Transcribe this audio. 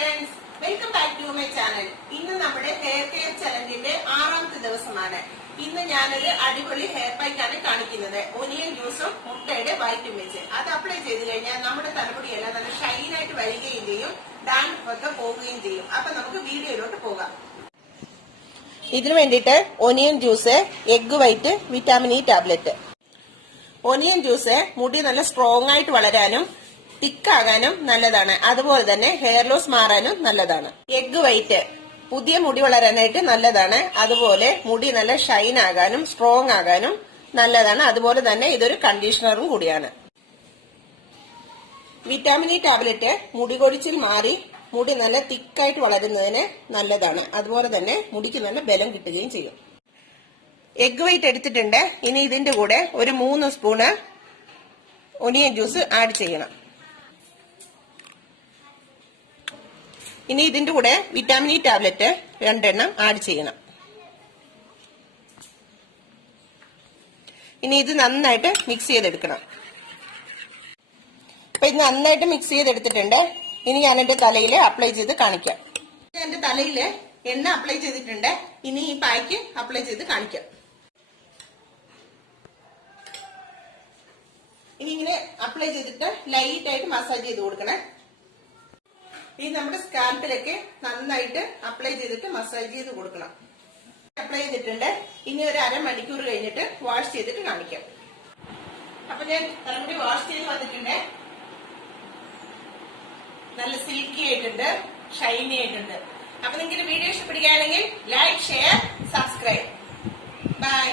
Friends, welcome back to my channel. ഇന്ന് നമ്മുടെ hair care ചലഞ്ചിന്റെ 6ാമത്തെ ദിവസമാണ്. ഇന്ന് ഞാനൊരു അടിപൊളി ഹെയർ പാക്കാണ് കാണിക്കുന്നത്. ഒനിയൻ ജ്യൂസും മുട്ടയുടെ വൈറ്റും വെച്ച് അത് അപ്ലൈ ചെയ്ത് കഴിഞ്ഞാൽ നമ്മുടെ തലമുടിയെല്ലാം നല്ല ഷൈനായിട്ട് വരികയും ചെയ്യും, ഡാൻഡ്രഫ് ഒക്കെ പോവുകയും ചെയ്യും. അപ്പൊ നമുക്ക് വീഡിയോയിലോട്ട് പോകാം. ഇതിനു വേണ്ടിയിട്ട് onion juice, egg white, vitamin E tablet. Onion juice മുടി നല്ല സ്ട്രോങ് ആയിട്ട് വളരാനും തിക്കാകാനും നല്ലതാണ്. അതുപോലെ തന്നെ ഹെയർ ലോസ് മാറാനും നല്ലതാണ്. എഗ് വൈറ്റ് പുതിയ മുടി വളരാനായിട്ട് നല്ലതാണ്. അതുപോലെ മുടി നല്ല ഷൈൻ ആകാനും സ്ട്രോങ് ആകാനും നല്ലതാണ്. അതുപോലെ തന്നെ ഇതൊരു കണ്ടീഷണറും കൂടിയാണ്. വിറ്റാമിൻ ഇ ടാബ്ലറ്റ് മുടി കൊഴിച്ചിൽ മാറി മുടി നല്ല തിക്കായിട്ട് വളരുന്നതിന് നല്ലതാണ്. അതുപോലെ തന്നെ മുടിക്ക് നല്ല ബലം കിട്ടുകയും ചെയ്യും. എഗ് വൈറ്റ് എടുത്തിട്ടുണ്ട്. ഇനി ഇതിന്റെ കൂടെ ഒരു 3 സ്പൂണ് ഒനിയൻ ജ്യൂസ് ആഡ് ചെയ്യണം. ഇനി ഇതിന്റെ കൂടെ വിറ്റാമിൻ ഇ ടാബ്ലറ്റ് 2 എണ്ണം ആഡ് ചെയ്യണം. ഇനി ഇത് നന്നായിട്ട് മിക്സ് ചെയ്തെടുക്കണം. അപ്പൊ ഇത് നന്നായിട്ട് മിക്സ് ചെയ്തെടുത്തിട്ടുണ്ട്. ഇനി ഞാൻ എന്റെ തലയിൽ അപ്ലൈ ചെയ്ത് കാണിക്കാം. എന്റെ തലയിൽ എണ്ണ അപ്ലൈ ചെയ്തിട്ടുണ്ട്. ഇനി ഈ പായ്ക്ക് അപ്ലൈ ചെയ്ത് കാണിക്കാം. ഇനി ഇങ്ങനെ അപ്ലൈ ചെയ്തിട്ട് ലൈറ്റ് ആയിട്ട് മസാജ് ചെയ്ത് കൊടുക്കണേ. ഈ നമ്മുടെ സ്കാൽപ്പിലൊക്കെ നന്നായിട്ട് അപ്ലൈ ചെയ്തിട്ട് മസാജ് ചെയ്ത് കൊടുക്കണം. അപ്ലൈ ചെയ്തിട്ടുണ്ട്. ഇനി ഒരു അരമണിക്കൂർ കഴിഞ്ഞിട്ട് വാഷ് ചെയ്തിട്ട് കാണിക്കാം. അപ്പൊ ഞാൻ തലമുടി വാഷ് ചെയ്ത് വന്നിട്ടുണ്ട്. നല്ല സിൽക്കി ആയിട്ടുണ്ട്, ഷൈനി ആയിട്ടുണ്ട്. അപ്പൊ നിങ്ങൾക്ക് വീഡിയോ ഇഷ്ടപ്പെടുകയാണെങ്കിൽ ലൈക്ക്, ഷെയർ, സബ്സ്ക്രൈബ്. ബൈ.